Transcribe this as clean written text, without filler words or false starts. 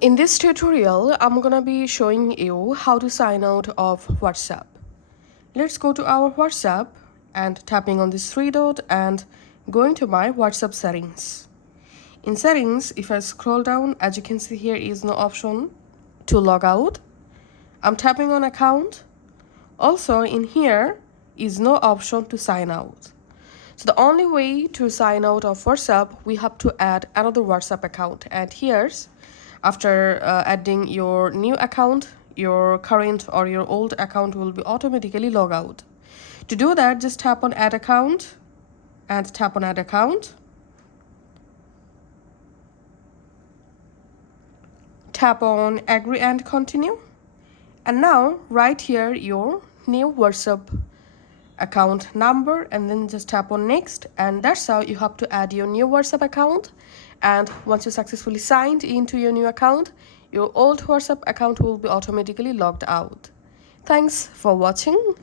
In this tutorial, I'm gonna be showing you how to sign out of WhatsApp. Let's go to our WhatsApp and tapping on this three dot and going to my WhatsApp settings. In settings, if I scroll down, as you can see here is no option to log out. I'm tapping on account. Also in here is no option to sign out. So the only way to sign out of WhatsApp, we have to add another WhatsApp account. And here's after adding your new account, your current or your old account will be automatically log out. To do that, just tap on add account and tap on add account. Tap on agree and continue. And now right here your new WhatsApp account number, and then just tap on next, and that's how you have to add your new WhatsApp account. And once you successfully signed into your new account, your old WhatsApp account will be automatically logged out. Thanks for watching.